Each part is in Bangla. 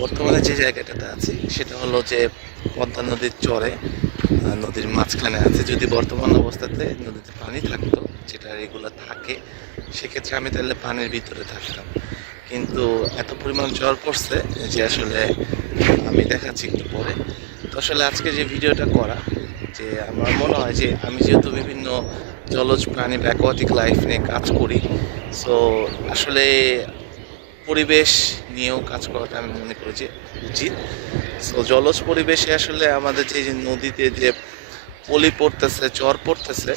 বর্তমানে যে জায়গাটাতে আছি, সেটা হলো যে পদ্মা নদীর চরে নদীর মাঝখানে আছে। যদি বর্তমান অবস্থাতে নদীতে পানি থাকতো, যেটা রেগুলার থাকে, সেক্ষেত্রে আমি তাহলে পানির ভিতরে থাকতাম। কিন্তু এত পরিমাণ জ্বর পড়ছে যে আসলে আমি দেখাচ্ছি একটু পরে। তো আসলে আজকে যে ভিডিওটা করা, যে আমার মনে হয় যে আমি যেহেতু বিভিন্ন জলজ প্রাণী ব্যাকওয়াটিক লাইফ নিয়ে কাজ করি সো আসলে পরিবেশ নিয়েও কাজ করাটা আমি মনে করি যে উচিত। সো জলজ পরিবেশে আসলে আমাদের যে নদীতে যে পলি পড়তেছে চর পড়তেছে,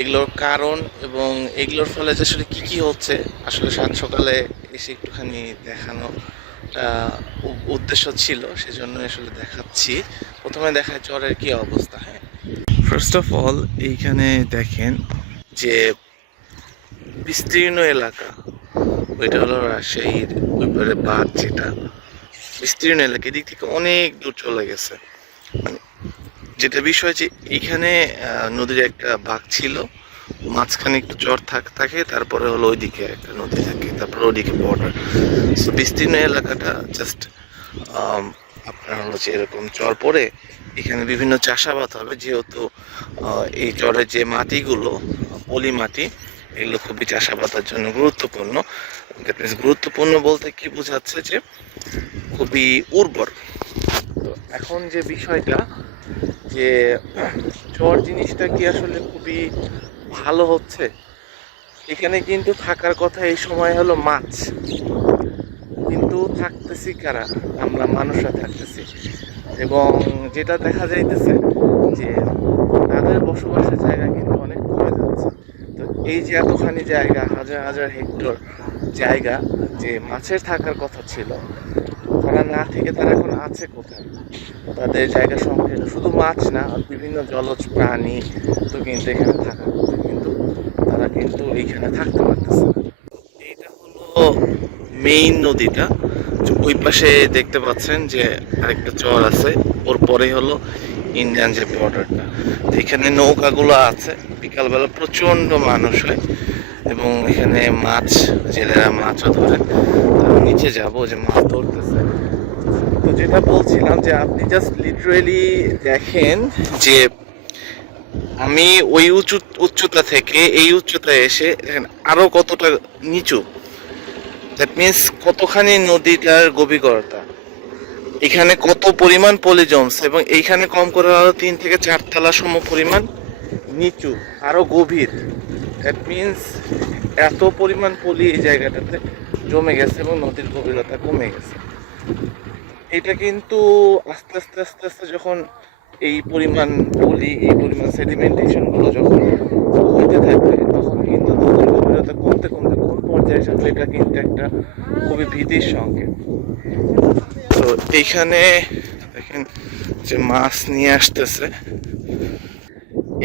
এগুলোর কারণ এবং এগুলোর ফলে যে আসলে কী কী হচ্ছে, আসলে সাত সকালে এসে একটুখানি দেখানো উদ্দেশ্য ছিল সেজন্য আসলে দেখাচ্ছি। প্রথমে দেখায় চরের কী অবস্থা হ্যাঁ? ফার্স্ট অফ অল এইখানে দেখেন যে বিস্তীর্ণ এলাকা ওইটা হলো রাজশাহীর ওই পারে বাঘ যেটা। বিস্তীর্ণ এলাকা, এদিক থেকে অনেক দূর চলে গেছে। মানে যেটা বিষয় যে এখানে নদীর একটা বাঘ ছিল, মাঝখানে একটু চর থাক, থাকে, তারপরে হলো ওইদিকে একটা নদী থাকে, তারপরে ওইদিকে বর্ডার সো বিস্তীর্ণ এলাকাটা জাস্ট আপনার হলো যে এরকম চর পড়ে, এখানে বিভিন্ন চাষাবাদ হবে, যেহেতু এই চরের যে মাটিগুলো, পলি মাটি এগুলো খুবই চাষাবাদের জন্য গুরুত্বপূর্ণ। That means গুরুত্বপূর্ণ বলতে কি বোঝাচ্ছে যে খুবই উর্বর। তো এখন যে বিষয়টা যে চর জিনিসটা কি আসলে খুবই ভালো হচ্ছে? এখানে কিন্তু থাকার কথা এই সময় হলো মাছ। কিন্তু থাকতেছি কারা? আমরা মানুষরা থাকতেছি। এবং যেটা দেখা যাইতেছে যে তাদের বসবাসের জায়গা কিন্তু অনেক কমে যাচ্ছে। এই যে এতখানি জায়গা, হাজার হাজার হেক্টর জায়গা যে মাছের থাকার কথা ছিল, তারা না থেকে তারা এখন আছে কোথায়? তাদের জায়গা সংকীর্ণ শুধু মাছ না বিভিন্ন জলজ প্রাণী তো কিন্তু এখানে থাকার কথা, কিন্তু তারা কিন্তু এইখানে থাকতে পারতেছে এইটা হলো মেইন নদীটা ওই পাশে দেখতে পাচ্ছেন যে আরেকটা চর আছে। ওর পরেই হলো ইন্ডিয়ান যে বর্ডারটা এখানে নৌকাগুলো আছে। বিকালবেলা প্রচণ্ড মানুষ হয় এবং এখানে মাছ, জেলেরা মাছও ধরে। নিচে যাব যে মাছ ধরতেছে। তো যেটা বলছিলাম যে আপনি জাস্ট লিটারেলি দেখেন যে আমি ওই উঁচু, উচ্চতা থেকে এই উচ্চতায় এসে দেখেন আরও কতটা নিচু। দ্যাট মিন্স কতখানি নদীটার গভীরতা। এখানে কত পরিমাণ পলি জমছে এবং এইখানে কম করে আরও তিন থেকে চার তলা সম পরিমাণ নিচু, আরও গভীর। দ্যাট এত পরিমাণ পলি এই জায়গাটাতে জমে গেছে এবং নদীর গভীরতা কমে গেছে। এটা কিন্তু আস্তে আস্তে আস্তে আস্তে যখন এই পরিমাণ পলি এই পরিমাণ সেডিমেন্টেশনগুলো যখন হইতে থাকবে গভীরতা কমতে কমতে কোন পর্যায়ে যাবে এটা কিন্তু একটা খুবই ভীতির সংকেত। তো এইখানে দেখেন যে মাছ নিয়ে আসতেছে।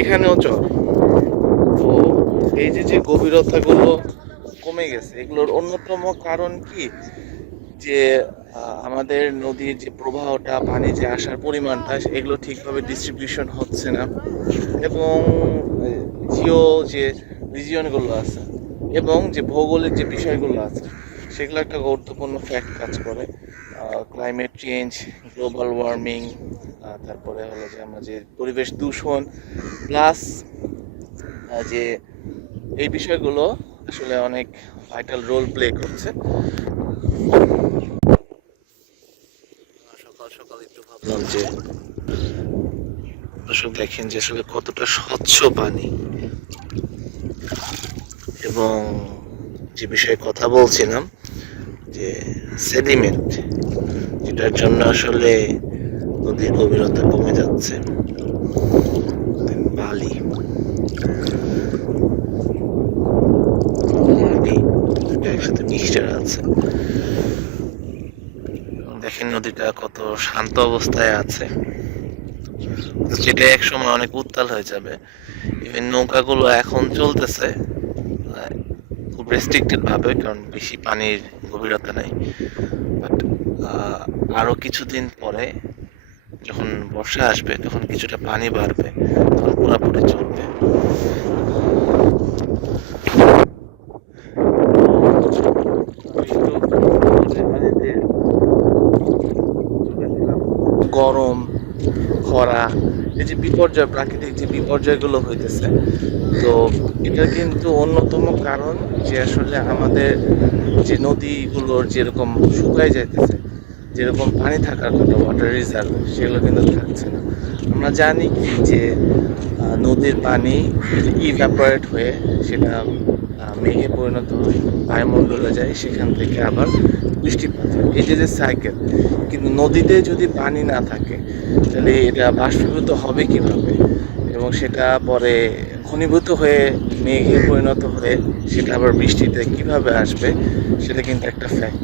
এখানেও চর। তো এই যে যে গভীরতাগুলো কমে গেছে, এগুলোর অন্যতম কারণ কি? যে আমাদের নদীর যে প্রবাহটা, পানি যে আসার পরিমাণটা, এগুলো ঠিকভাবে ডিস্ট্রিবিউশন হচ্ছে না। এবং জিও যে রিজিয়নগুলো আছে এবং যে ভৌগোলিক যে বিষয়গুলো আছে সেগুলো একটা গুরুত্বপূর্ণ ফ্যাক্ট কাজ করে। ক্লাইমেট চেঞ্জ গ্লোবাল ওয়ার্মিং তারপরে হলো যে আমরা যে পরিবেশ দূষণ প্লাস যে এই বিষয়গুলো আসলে অনেক ভাইটাল রোল প্লে করছে। সকাল সকাল একটু ভাবলাম যে দর্শক দেখেন যে আসলে কতটা স্বচ্ছ পানি। এবং যে বিষয়ে কথা বলছিলাম, যে সেডিমেন্ট যেটার জন্য আসলে নদীর গভীরতা কমে যাচ্ছে বালি একসাথে মিক্সচার আছে। দেখেন নদীটা কত শান্ত অবস্থায় আছে। যেটা এক সময় অনেক উত্তাল হয়ে যাবে। ইভেন নৌকাগুলো এখন চলতেছে। খুব রেস্ট্রিক্টেড ভাবে, কারণ বেশি পানির গভীরতা নেই। বাট আরও কিছুদিন পরে যখন বর্ষা আসবে, তখন কিছুটা পানি বাড়বে, তখন পুরোপুরি চলবে। গরম, খরা এই যে বিপর্যয়, প্রাকৃতিক যে বিপর্যয়গুলো হইতেছে, তো এটা কিন্তু অন্যতম কারণ যে আসলে আমাদের যে নদীগুলোর যেরকম শুকায় যাইতেছে, যেরকম পানি থাকার কথা ওয়াটার রিজার্ভ সেগুলো কিন্তু থাকছে না। আমরা জানি কি যে নদীর পানি ইভ্যাপোরেট হয়ে সেটা মেঘে পরিণত হয়ে বায়ুমণ্ডলে যায়, সেখান থেকে আবার বৃষ্টিপাত হয়। এই যে সাইকেল কিন্তু নদীতে যদি পানি না থাকে, তাহলে এটা বাষ্পীভূত হবে কীভাবে? এবং সেটা পরে ঘনীভূত হয়ে মেঘে পরিণত হয়ে সেটা আবার বৃষ্টিতে কীভাবে আসবে, সেটা কিন্তু একটা ফ্যাক্ট